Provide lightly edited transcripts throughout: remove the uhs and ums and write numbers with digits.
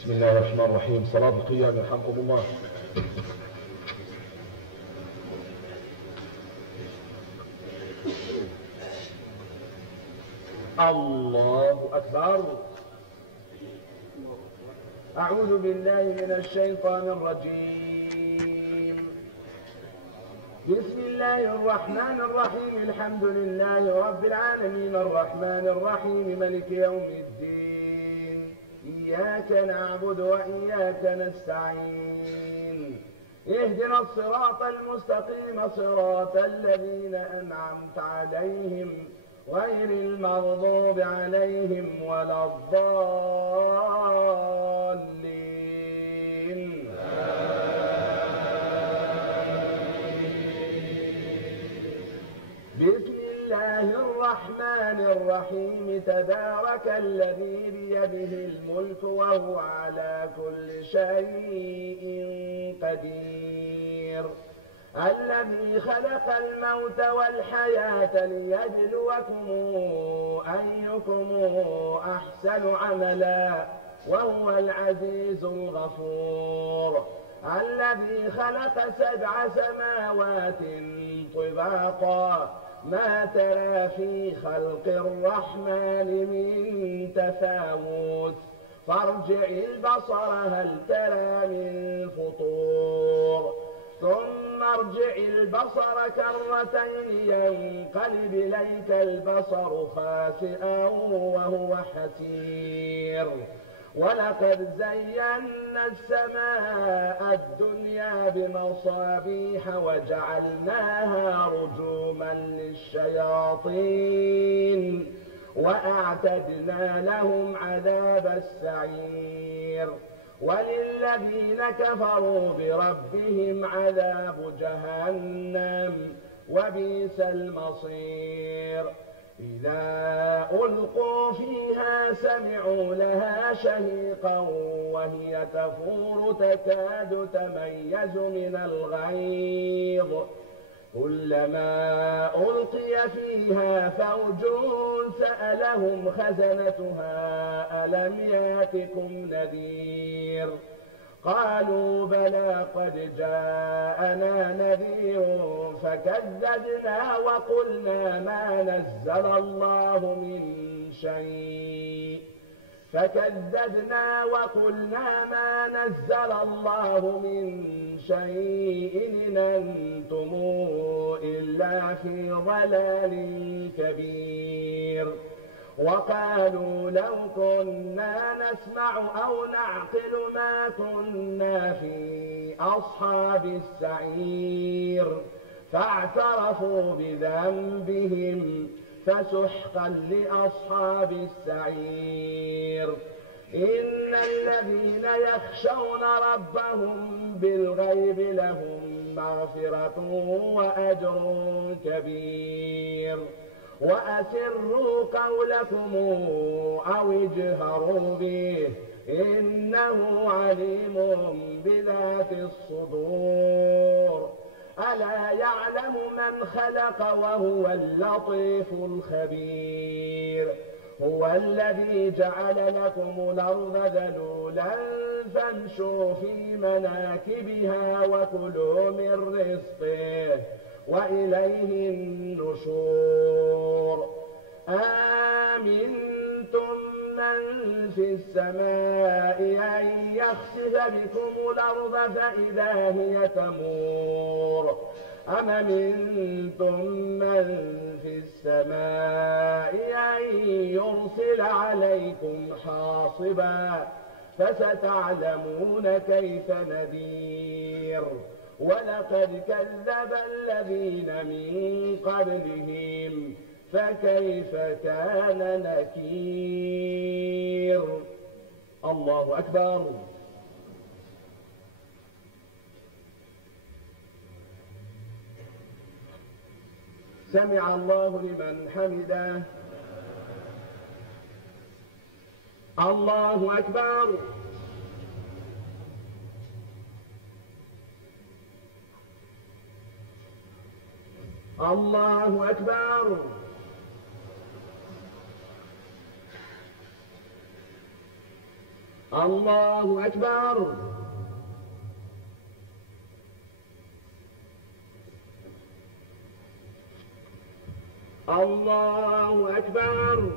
بسم الله الرحمن الرحيم. صلاة القيام يرحمكم الله. الله أكبر. أعوذ بالله من الشيطان الرجيم. بسم الله الرحمن الرحيم. الحمد لله رب العالمين الرحمن الرحيم ملك يوم الدين. إياك نعبد وإياك نستعين. اهدنا الصراط المستقيم صراط الذين أنعمت عليهم غير المغضوب عليهم ولا الضالين. بسم الله الرحمن الرحيم. تبارك الذي بيده الملك وهو على كل شيء قدير. الذي خلق الموت والحياة ليبلوكم أيكم أحسن عملا وهو العزيز الغفور. الذي خلق 7 سماوات طباقا ما ترى في خلق الرحمن من تفاوت فارجع البصر هل ترى من فطور ثم ارجع البصر كرتين ينقلب إليك البصر خاسئا وهو حسير. ولقد زينا السماء الدنيا بمصابيح وجعلناها رجوما للشياطين وأعتدنا لهم عذاب السعير. وللذين كفروا بربهم عذاب جهنم وبئس المصير. إذا ألقوا فيها سمعوا لها شهيقا وهي تفور تكاد تميز من الغيظ. كلما ألقي فيها فوج سألهم خزنتها ألم ياتكم نذير؟ قالوا بلى قد جاءنا نذير فكذبنا وقلنا ما نزل الله من شيء إن أنتم إلا في ضلال كبير. وقالوا لو كنا نسمع أو نعقل ما كنا في أصحاب السعير فاعترفوا بذنبهم فسحقا لأصحاب السعير. إن الذين يخشون ربهم بالغيب لهم مغفرة وأجر كبير. وأسروا قولكم أو اجهروا به إنه عليم بذات الصدور. ألا يعلم من خلق وهو اللطيف الخبير. هو الذي جعل لكم الأرض ذلولا فامشوا في مناكبها وكلوا من رزقه وإليه النشور. آمنتم من في السماء أن يخسف بكم الأرض فإذا هي تمور أم منتم من في السماء أن يرسل عليكم حاصبا فستعلمون كيف نذير. ولقد كذب الذين من قبلهم فكيف كان نكير. الله أكبر. سمع الله لمن حمده. الله أكبر. الله أكبر. الله أكبر. الله أكبر.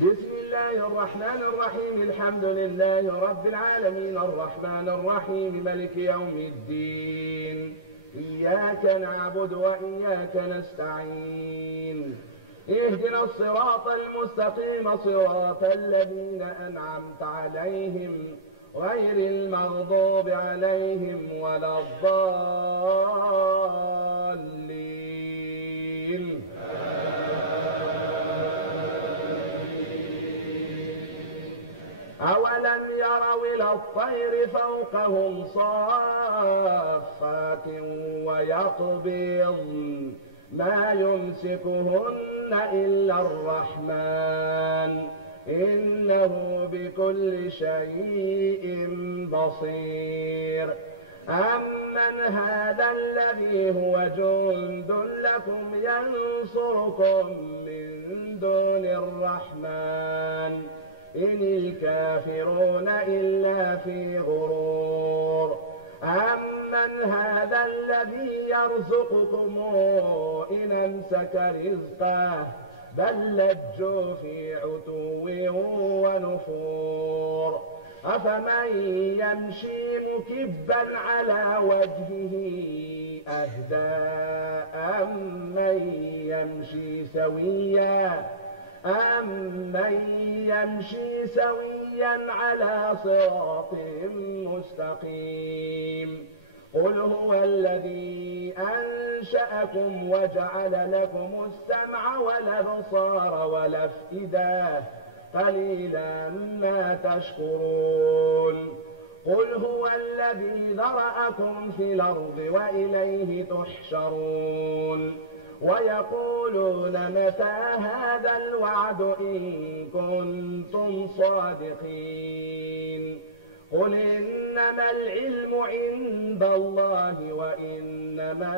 بسم الله الرحمن الرحيم. الحمد لله رب العالمين الرحمن الرحيم ملك يوم الدين. إياك نعبد وإياك نستعين. اهدنا الصراط المستقيم صراط الذين أنعمت عليهم غير المغضوب عليهم ولا الضالين. أولم يروا إلى الطير فوقهم صافات ويقبض ما يمسكهن إلا الرحمن إنه بكل شيء بصير. أمن هذا الذي هو جند لكم ينصركم من دون الرحمن إن الكافرون إلا في غرور. أمن هذا الذي يرزقكم إن أمسك رزقه بل لجوا في عتو ونفور. أفمن يمشي مكبا على وجهه أهدى أمن يمشي سويا على صراط مستقيم. قل هو الذي أنشأكم وجعل لكم السمع والأبصار والأفئدة قليلا ما تشكرون. قل هو الذي ذرأكم في الأرض وإليه تحشرون. ويقولون متى هذا الوعد إن كنتم صادقين. قل إنما العلم عند الله وإنما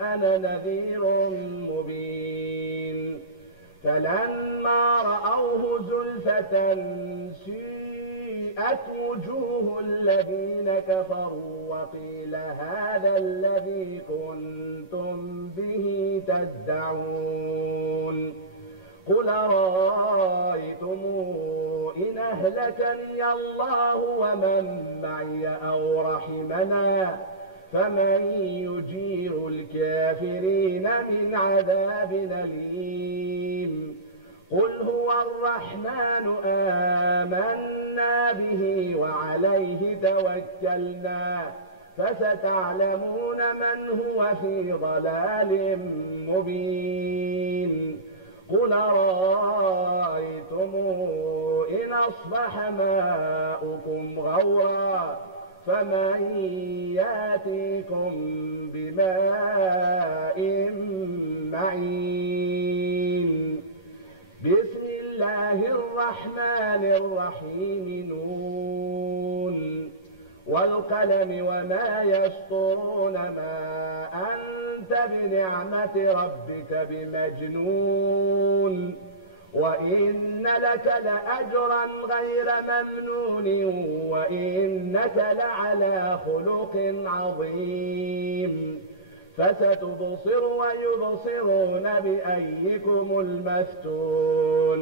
أنا نذير مبين. فلما رأوه زلفة سيئت وجوه الذين كفروا وقيل هذا الذي كنتم به تدعون. قل أرأيتم إن أهلكني الله ومن معي أو رحمنا فمن يجير الكافرين من عذاب أليم. قل هو الرحمن آمنا به وعليه توكلنا فستعلمون من هو في ضلال مبين. قل أرأيتم إن أصبح ماؤكم غورا فمن ياتيكم بماء معين. بسم الله الرحمن الرحيم. نون والقلم وما يسطرون ما أنت بنعمة ربك بمجنون. وإن لك لأجرا غير ممنون وإنك لعلى خلق عظيم. فستبصر ويبصرون بأيكم المفتون.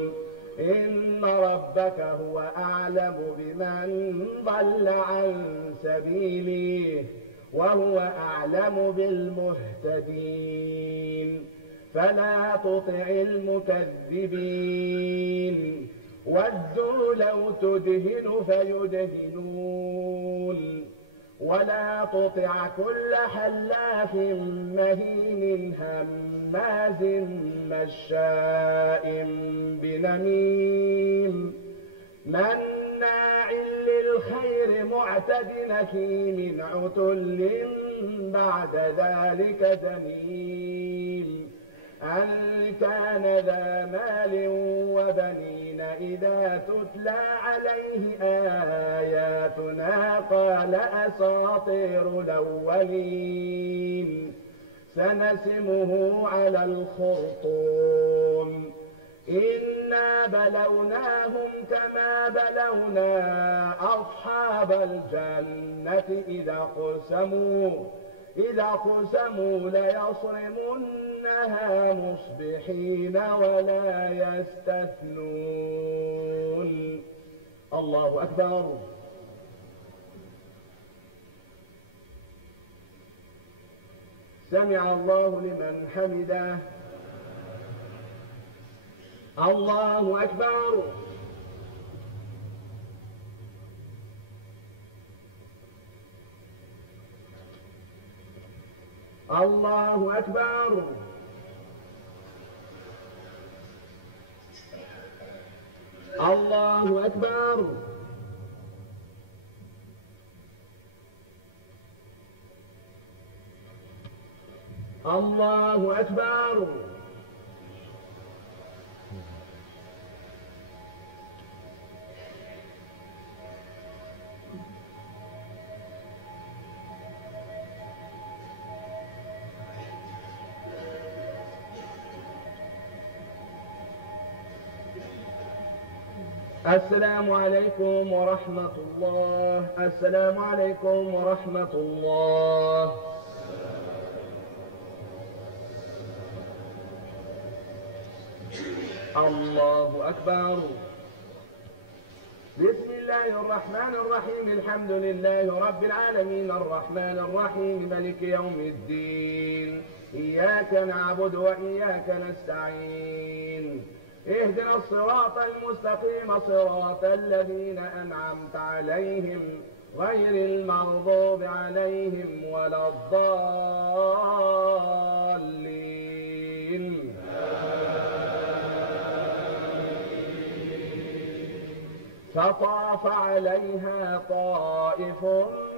إن ربك هو أعلم بمن ضل عن سبيله وهو أعلم بالمهتدين. فلا تطع المكذبين ودوا لو تدهن فيدهنون. ولا تطع كل حلاف مهين هماز مشاء بنميم مناع للخير معتد نكيم عتل بعد ذلك زنيم. أن كان ذا مال وبنين إذا تتلى عليه آياتنا قال أساطير الأولين. سنسمه على الخرطوم إنا بلوناهم كما بلونا أصحاب الجنة إذا قسموا ليصرمنها مصبحين ولا يستثنون. الله أكبر. سمع الله لمن حمده. الله أكبر. الله أكبر. الله أكبر. الله أكبر. السلام عليكم ورحمة الله. السلام عليكم ورحمة الله. الله أكبر. بسم الله الرحمن الرحيم. الحمد لله رب العالمين الرحمن الرحيم ملك يوم الدين. إياك نعبد وإياك نستعين. اهدنا الصراط المستقيم صراط الذين أنعمت عليهم غير المغضوب عليهم ولا الضالين. فطاف عليها طائف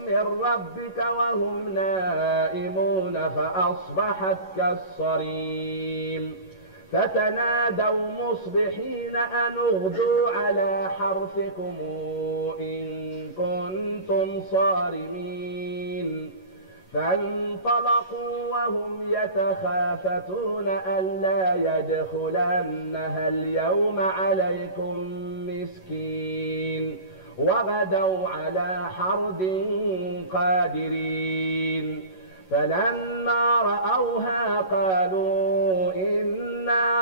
من ربك وهم نائمون فأصبحت كالصريم. فتنادوا مصبحين أن اغدوا على حرثكم إن كنتم صارمين. فانطلقوا وهم يتخافتون ألا يدخلنها اليوم عليكم مسكين. وغدوا على حرد قادرين. فلما رأوها قالوا إنا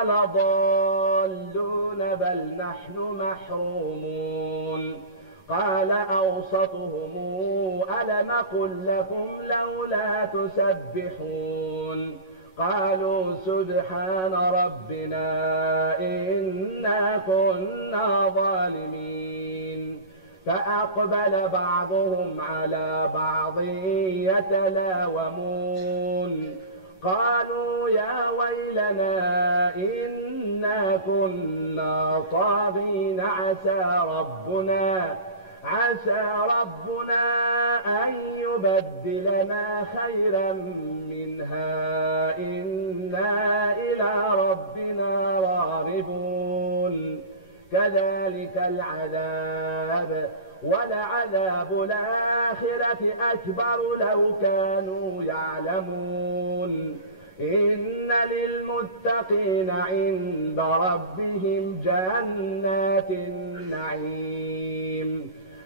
لضالون بل نحن محرومون. قال أوسطهم ألم قل لكم لولا تسبحون. قالوا سبحان ربنا إنا كنا ظالمين. فأقبل بعضهم على بعض يتلاومون. قالوا يا ويلنا إنا كنا طاغين عسى ربنا أن يبدلنا خيرا منها إنا إلى ربنا راغبون. كذلك العذاب ولعذاب الآخرة أكبر لو كانوا يعلمون. إن للمتقين عند ربهم جنات النعيم.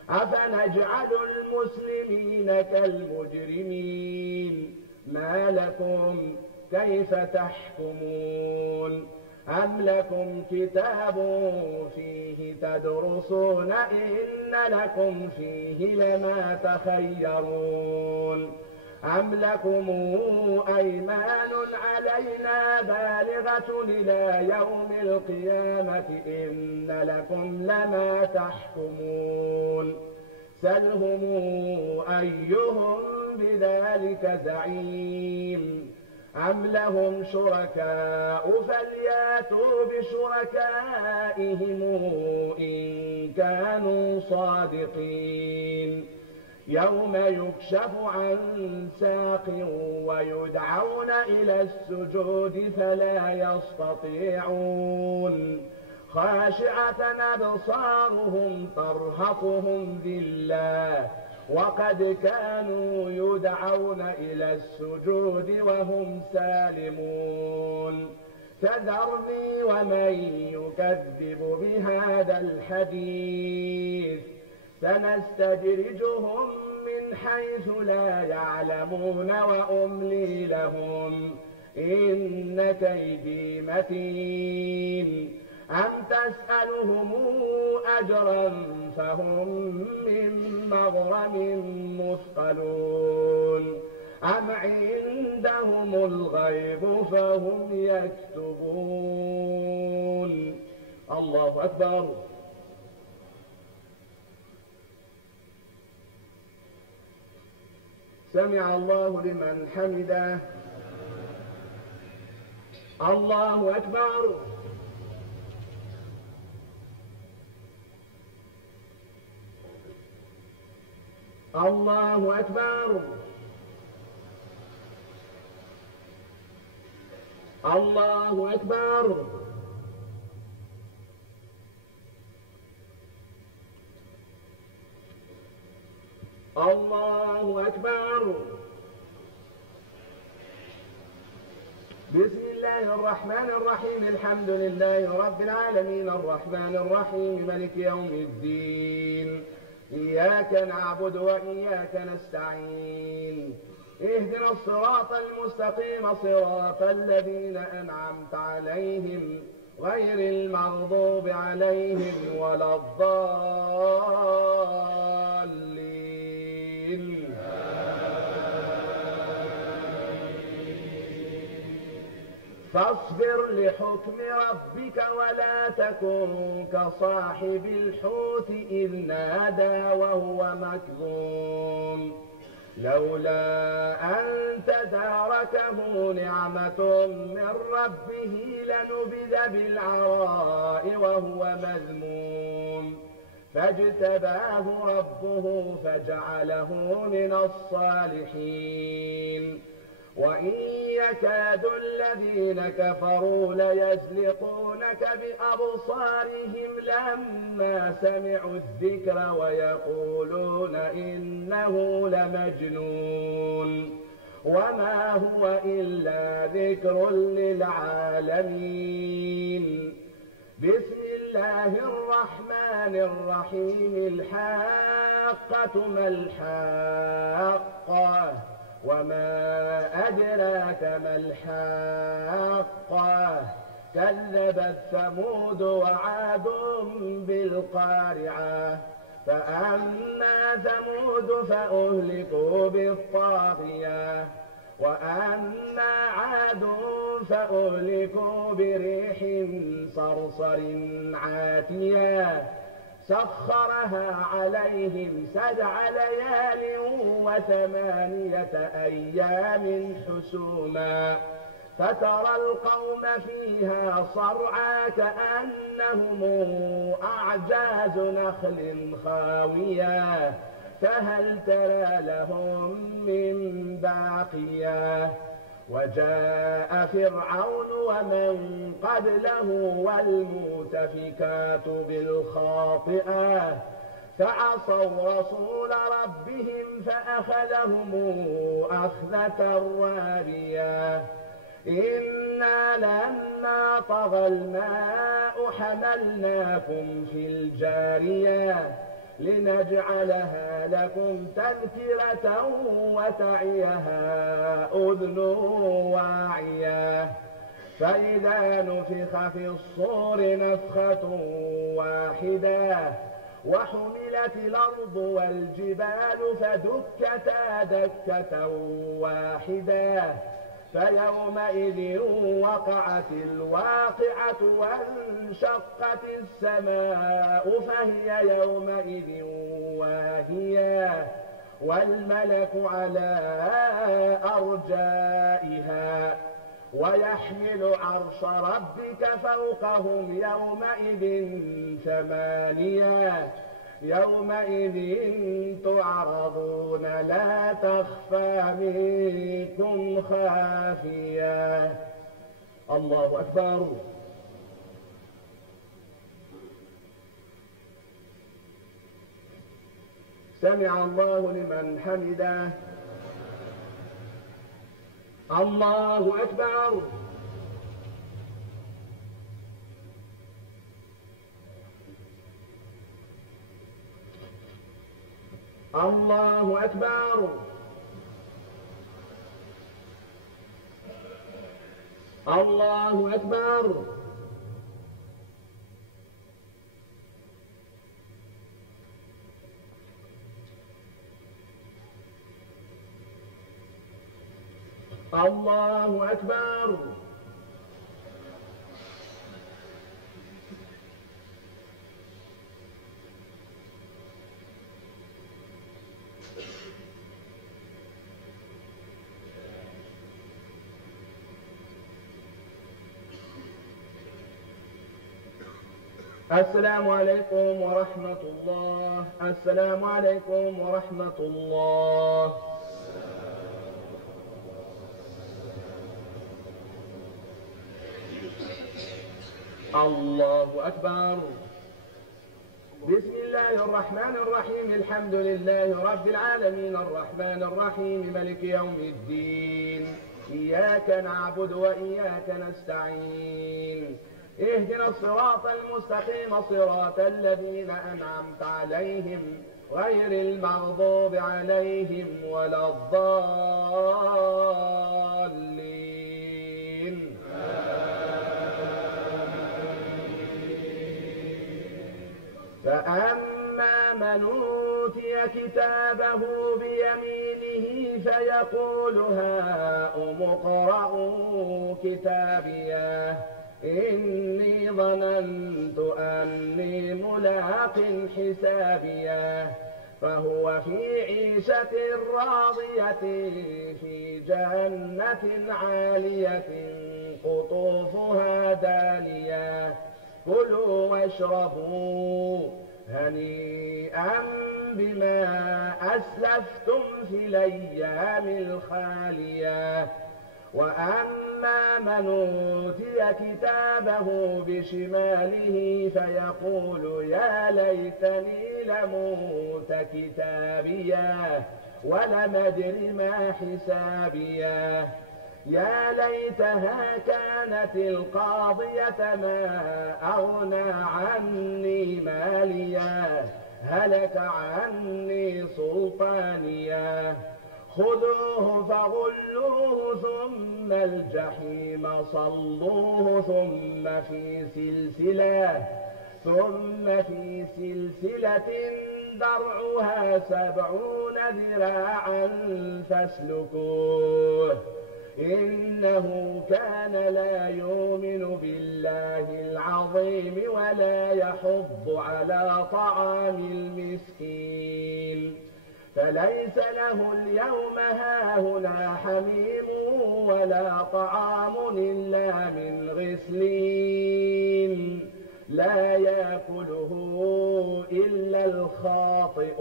أفنجعل المسلمين كالمجرمين ما لكم كيف تحكمون. أم لكم كتاب فيه تدرسون إن لكم فيه لما تخيرون. أم لكم أيمان علينا بالغة إلى يوم القيامة إن لكم لما تحكمون. سلهم أيهم بذلك زعيم. أم لهم شركاء فلياتوا بشركائهم إن كانوا صادقين. يوم يكشف عن ساق ويدعون إلى السجود فلا يستطيعون. خاشعة أبصارهم ترهقهم ذلة وقد كانوا يدعون إلى السجود وهم سالمون. فذرني ومن يكذب بهذا الحديث سنستدرجهم من حيث لا يعلمون وأملي لهم إن كيدي متين أم تسألهم أجرا فهم من مغرم مثقلون أم عندهم الغيب فهم يكتبون. الله أكبر. سمع الله لمن حمده. الله أكبر. الله أكبر. الله أكبر. الله أكبر. بسم الله الرحمن الرحيم. الحمد لله رب العالمين الرحمن الرحيم مالك يوم الدين. إياك نعبد وإياك نستعين. اهدنا الصراط المستقيم صراط الذين أنعمت عليهم غير المغضوب عليهم ولا الضالين. فاصبر لحكم ربك ولا تكن كصاحب الحوت إذ نادى وهو مكظوم لولا أن تداركه نعمة من ربه لنبذ بالعراء وهو مذموم فاجتباه ربه فجعله من الصالحين. وإن يكاد الذين كفروا ليزلقونك بأبصارهم لما سمعوا الذكر ويقولون إنه لمجنون وما هو إلا ذكر للعالمين. بسم الله الرحمن الرحيم. الحاقة ما الحاقة وما أدراك ما الحاقة كذبت ثمود وعاد بالقارعة فأما ثمود فأهلكوا بالطاغية وأما عاد فأهلكوا بريح صرصر عاتية سخرها عليهم 7 ليال و8 أيام حسوما فترى القوم فيها صرعى كأنهم أعجاز نخل خاوية فهل ترى لهم من باقية. وجاء فرعون ومن قبله والمؤتفكات بالخاطئة فعصوا رسول ربهم فأخذهم أخذة رابية. إنا لما طغى الماء حملناكم في الجارية لنجعلها لكم تذكرة وتعيها أذن واعية. فإذا نفخ في الصور نفخة واحدة وحملت الأرض والجبال فدكتا دكة واحدة فيومئذ وقعت الواقعة وانشقت السماء فهي يومئذ واهية والملك على أرجائها ويحمل عرش ربك فوقهم يومئذ 8 يومئذ تعرضون لا تخفى منكم خافية. الله أكبر. سمع الله لمن حمده. الله أكبر. الله أكبر. الله أكبر. الله أكبر. السلام عليكم ورحمة الله. السلام عليكم ورحمة الله. الله أكبر. بسم الله الرحمن الرحيم. الحمد لله رب العالمين الرحمن الرحيم ملك يوم الدين. إياك نعبد وإياك نستعين. اهدنا الصراط المستقيم صراط الذين أنعمت عليهم غير المغضوب عليهم ولا الضالين. فأما من أوتي كتابه بيمينه فيقول هاؤم اقرءوا كتابيه إني ظننت أني ملاق حسابيه فهو في عيشة راضية في جنة عالية قطوفها دانية كلوا واشربوا هنيئا بما أسلفتم في الأيام الخالية. وأما من أوتي كتابه بشماله فيقول يا ليتني لموت كتابيه ولم أدر ما حسابيه يا ليتها كانت القاضية ما أغنى عني ماليه هلك عني سلطانيه خذوه فغلوه ثم الجحيم صلوه ثم في سلسلة درعها 70 ذراعا فاسلكوه إنه كان لا يؤمن بالله العظيم ولا يحض على طعام المسكين فليس له اليوم هاهنا حميم ولا طعام إلا من غسلين لا يأكله إلا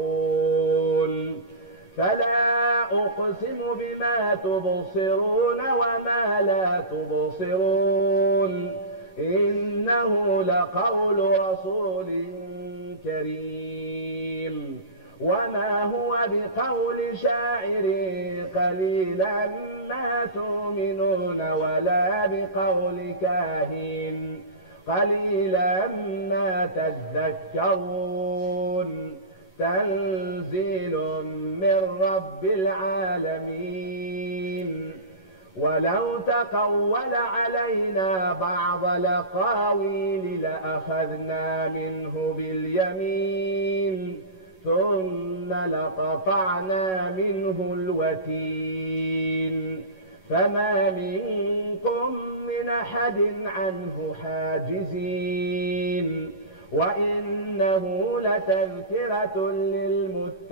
الخاطئون. فلا أقسم بما تبصرون وما لا تبصرون إنه لقول رسول كريم وما هو بقول شاعر قليلا ما تؤمنون ولا بقول كاهن قليلا ما تذكرون تنزيل من رب العالمين. ولو تقول علينا بعض الأقاويل لأخذنا منه باليمين ثم لقطعنا منه الوتين فما منكم من أحد عنه حاجزين وإنه لتذكرة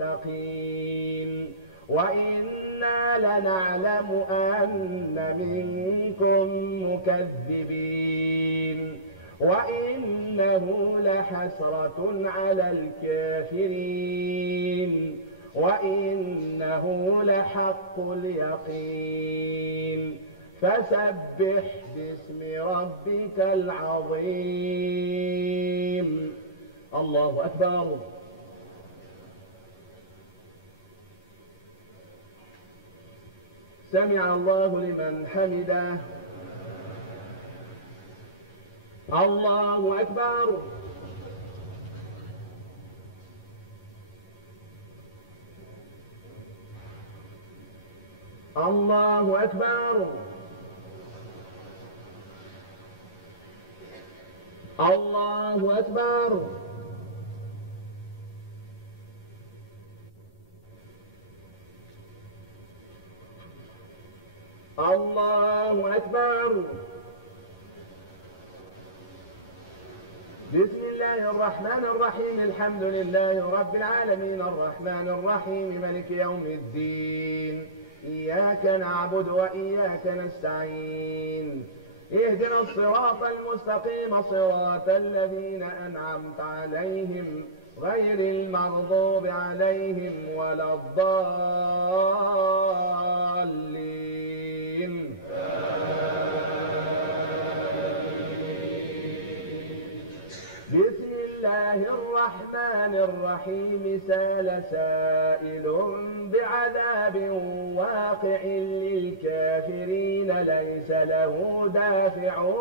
للمتقين وإنا لنعلم أن منكم مكذبين وإنه لحسرة على الكافرين وإنه لحق اليقين فسبح باسم ربك العظيم. الله أكبر. سمع الله لمن حمده. الله أكبر. الله أكبر. الله أكبر. الله أكبر. بسم الله الرحمن الرحيم. الحمد لله رب العالمين الرحمن الرحيم مالك يوم الدين. إياك نعبد وإياك نستعين. اهدنا الصراط المستقيم صراط الذين أنعمت عليهم غير المغضوب عليهم ولا الضالين. بسم الله الرحمن الرحيم. سال سائل بعذاب واقع للكافرين ليس له دافع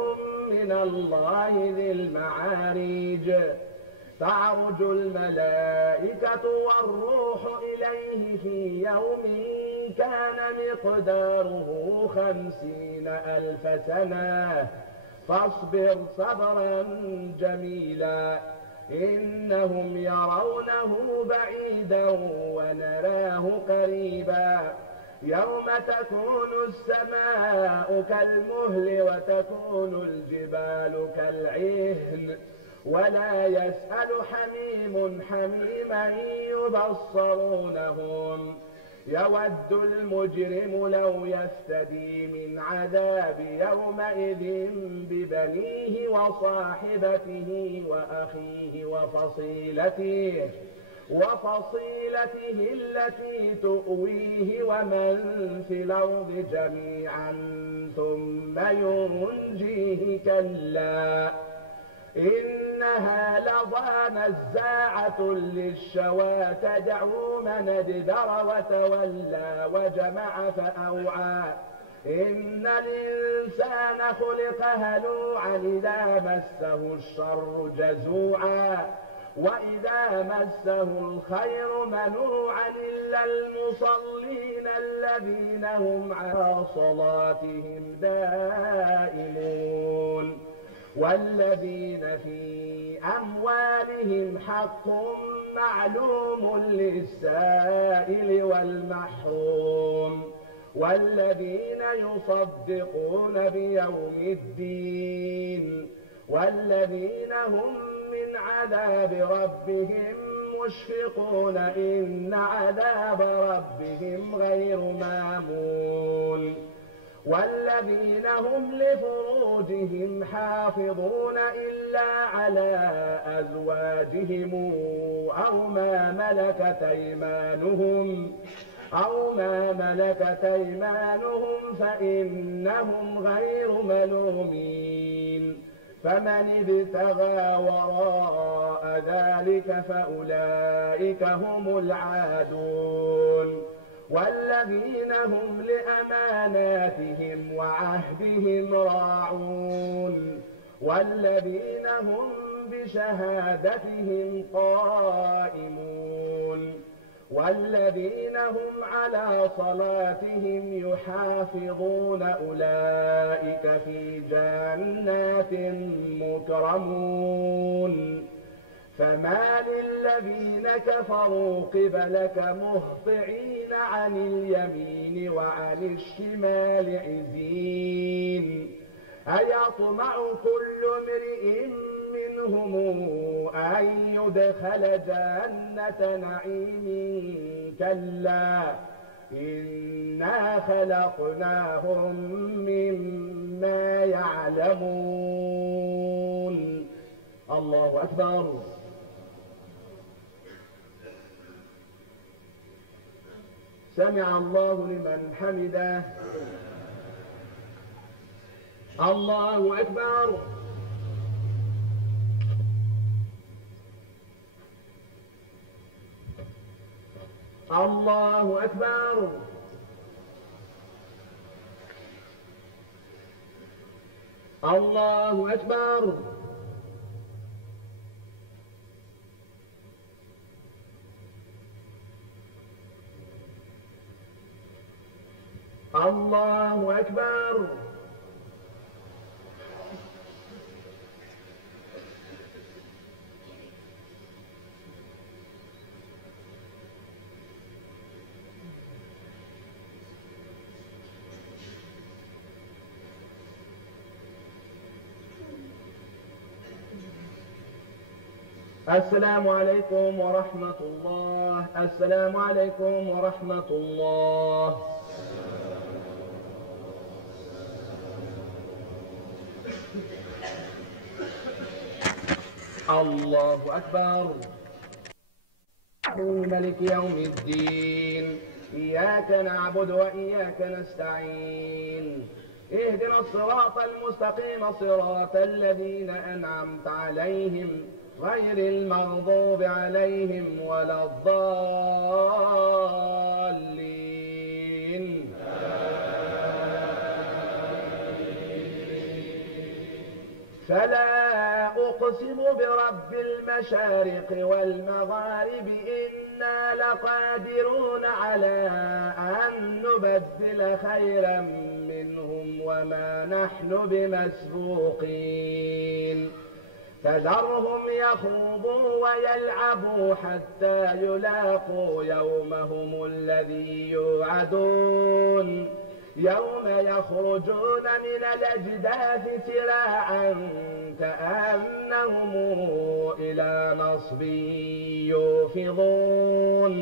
من الله ذي المعارج. تعرج الملائكة والروح إليه في يوم كان مقداره 50,000 سنة فاصبر صبرا جميلا. إنهم يرونه بعيدا ونراه قريبا. يوم تكون السماء كالمهل وتكون الجبال كالعهن ولا يسأل حميم حميما يبصرونهم. يود المجرم لو يفتدي من عذاب يومئذ ببنيه وصاحبته وأخيه وفصيلته التي تؤويه ومن في الأرض جميعا ثم ينجيه. كلا إنها لظى نزاعة للشوى تدعو من أدبر وتولى وجمع فأوعى. إن الإنسان خلق هلوعا إذا مسه الشر جزوعا وإذا مسه الخير منوعا إلا المصلين الذين هم على صلاتهم دائمون والذين في أموالهم حق معلوم للسائل والمحروم والذين يصدقون بيوم الدين والذين هم من عذاب ربهم مشفقون. إن عذاب ربهم غير مامون. والذين هم لفروجهم حافظون إلا على أزواجهم أو ما ملكت أيمانهم فإنهم غير ملومين. فمن ابتغى وراء ذلك فأولئك هم العادون. والذين هم لأماناتهم وعهدهم راعون والذين هم بشهادتهم قائمون والذين هم على صلاتهم يحافظون أولئك في جنات مكرمون. فما للذين كفروا قبلك مهطعين عن اليمين وعن الشمال عزين. أيطمع كل امرئ منهم أن يدخل جنة نعيم. كلا إنا خلقناهم مما يعلمون. الله أكبر. سمع الله لمن حمده. الله أكبر. الله أكبر. الله أكبر. الله أكبر. السلام عليكم ورحمة الله. السلام عليكم ورحمة الله. الله أكبر. ملك يوم الدين، إياك نعبد وإياك نستعين، اهدنا الصراط المستقيم صراط الذين أنعمت عليهم غير المغضوب عليهم ولا الضالين. فلا أقسم برب المشارق والمغارب إنا لقادرون على أن نبدل خيرا منهم وما نحن بمسبوقين. فذرهم يخوضوا ويلعبوا حتى يلاقوا يومهم الذي يوعدون، يوم يخرجون من الأجداث سراعا كأنهم إلى نصب يوفضون،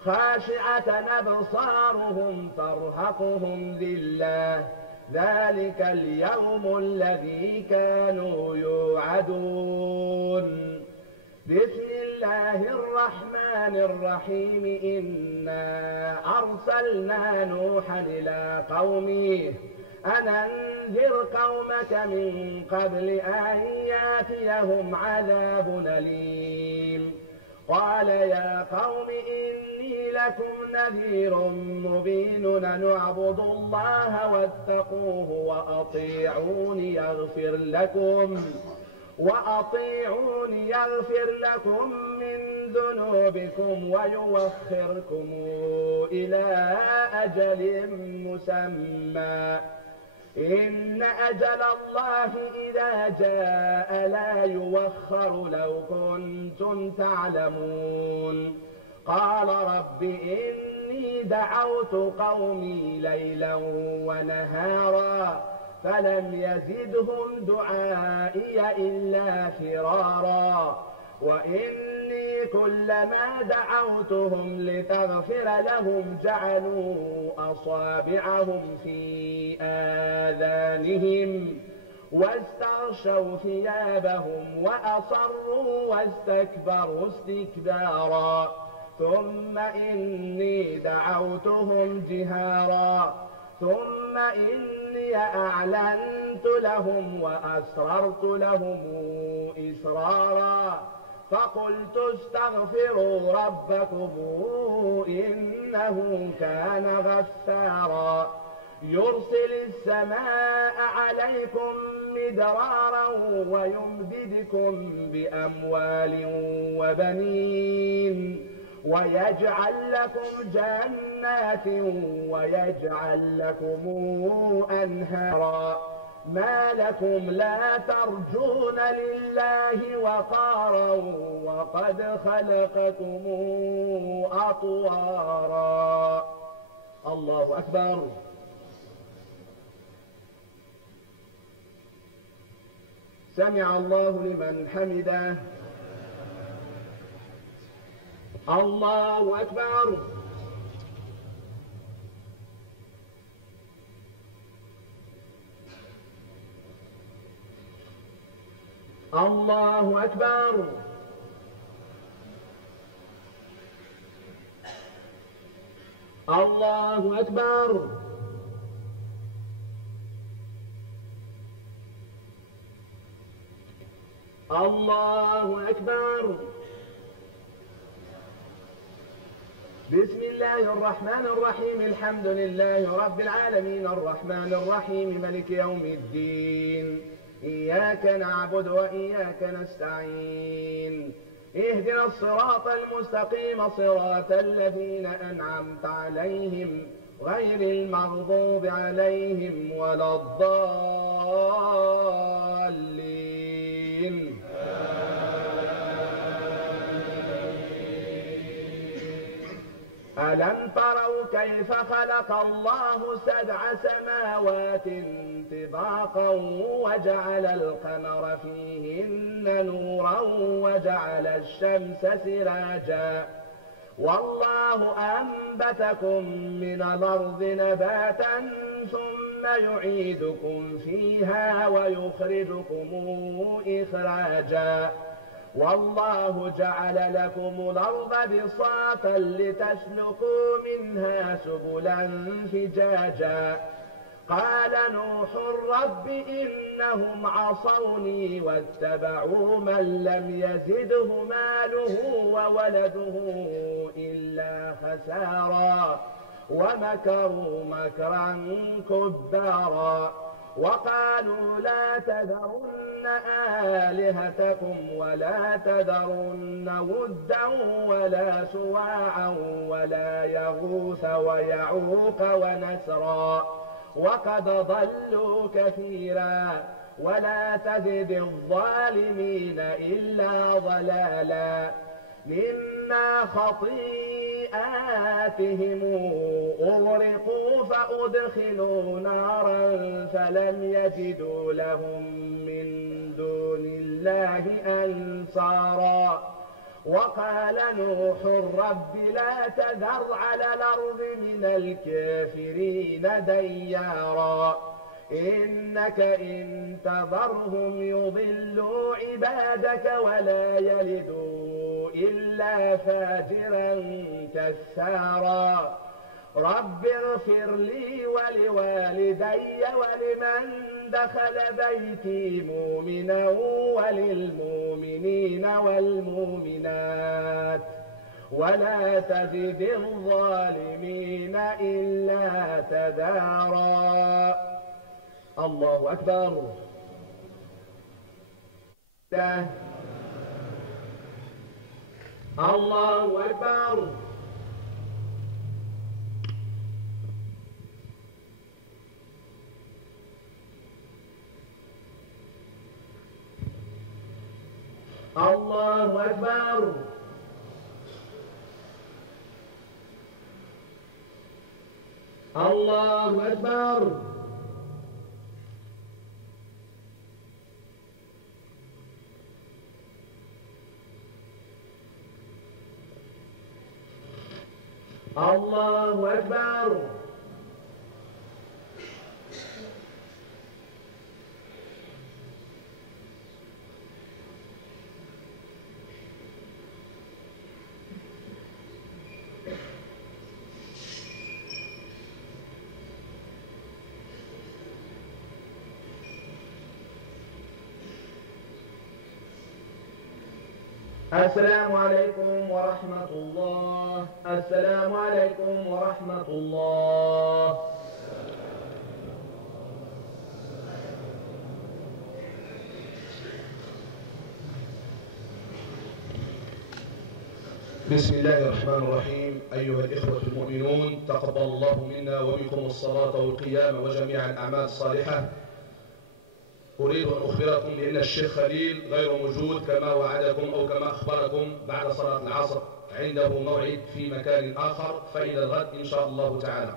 خاشعة أبصارهم ترهقهم ذلة، ذلك اليوم الذي كانوا يوعدون. بسم الله الرحمن الرحيم. إنا أرسلنا نوحا إلى قومه أن أنذر قومك من قبل أن يأتيهم عذاب أليم. قال يا قوم إني لكم نذير مبين أن اعبدوا الله واتقوه وأطيعوني يغفر لكم من ذنوبكم ويوخركم إلى أجل مسمى. إن أجل الله إذا جاء لا يوخر لو كنتم تعلمون. قال رب إني دعوت قومي ليلا ونهارا فلم يزدهم دعائي إلا فرارا. وإني كلما دعوتهم لتغفر لهم جعلوا أصابعهم في آذانهم واستغشوا ثيابهم وأصروا واستكبروا استكبارا. ثم إني دعوتهم جهارا ثم إني أعلنت لهم وأسررت لهم إسرارا. فقلت استغفروا ربكم إنه كان غفارا يرسل السماء عليكم مدرارا ويمددكم بأموال وبنين ويجعل لكم جنات ويجعل لكم أنهارا. ما لكم لا ترجون لله وقارا وقد خلقكم أطوارا. الله أكبر. سمع الله لمن حمده. الله أكبر. الله أكبر. الله أكبر. الله أكبر. بسم الله الرحمن الرحيم. الحمد لله رب العالمين الرحمن الرحيم ملك يوم الدين. إياك نعبد وإياك نستعين. اهدنا الصراط المستقيم صراط الذين أنعمت عليهم غير المغضوب عليهم ولا الضالين. ألم تروا كيف خلق الله 7 سماوات طباقا وجعل القمر فيهن نورا وجعل الشمس سراجا والله أنبتكم من الأرض نباتا ثم يعيدكم فيها ويخرجكم إخراجا والله جعل لكم الأرض بساطا لتسلكوا منها سبلا فجاجا قال نوح رب إنهم عصوني واتبعوا من لم يزده ماله وولده إلا خسارا ومكروا مكرا كبارا وقالوا لا تذرن آلهتكم ولا تذرن ودا ولا سواعا ولا يغوث ويعوق ونسرا وقد ضلوا كثيرا ولا تزد الظالمين إلا ضلالا مما خطيئاتهم أغرقوا فأدخلوا نارا فلم يجدوا لهم من دون الله أنصارا وقال نوح رب لا تذر على الأرض من الكافرين ديارا إنك إن تذرهم يضلوا عبادك ولا يلدوا إلا فاجرا كفارا رب اغفر لي ولوالدي ولمن دخل بيتي مؤمنا وللمؤمنين والمؤمنات ولا تزد الظالمين إلا تبارا. الله أكبر. الله أكبر. الله أكبر. الله أكبر. الله أكبر. السلام عليكم ورحمة الله. السلام عليكم ورحمة الله. بسم الله الرحمن الرحيم. أيها الإخوة المؤمنون، تقبل الله منا ومنكم الصلاة والقيام وجميع الأعمال الصالحة. أريد أن أخبركم بأن الشيخ خليل غير موجود كما وعدكم أو كما أخبركم بعد صلاة العصر، عنده موعد في مكان آخر، فإلى الغد إن شاء الله تعالى.